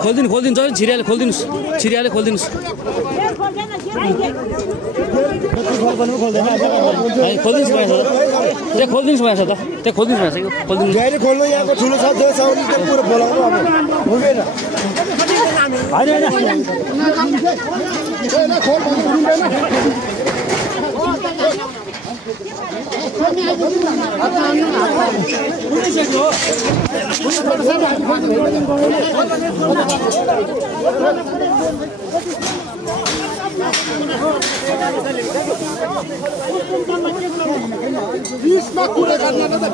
खोलिदिनु चाहिँ छिरियाले खोलिदिनुस् खोलिदिनुस् खोलिदिनुस् भएछ त त्यो खोलिदिनुस् भएछ खोलिदिनु गाडी खोल्नु यहाँको ठुलो छ त्यो साउन्ड त्यो पुरो बोलाउनु अब हुँदैन इसमा कुरा गर्न त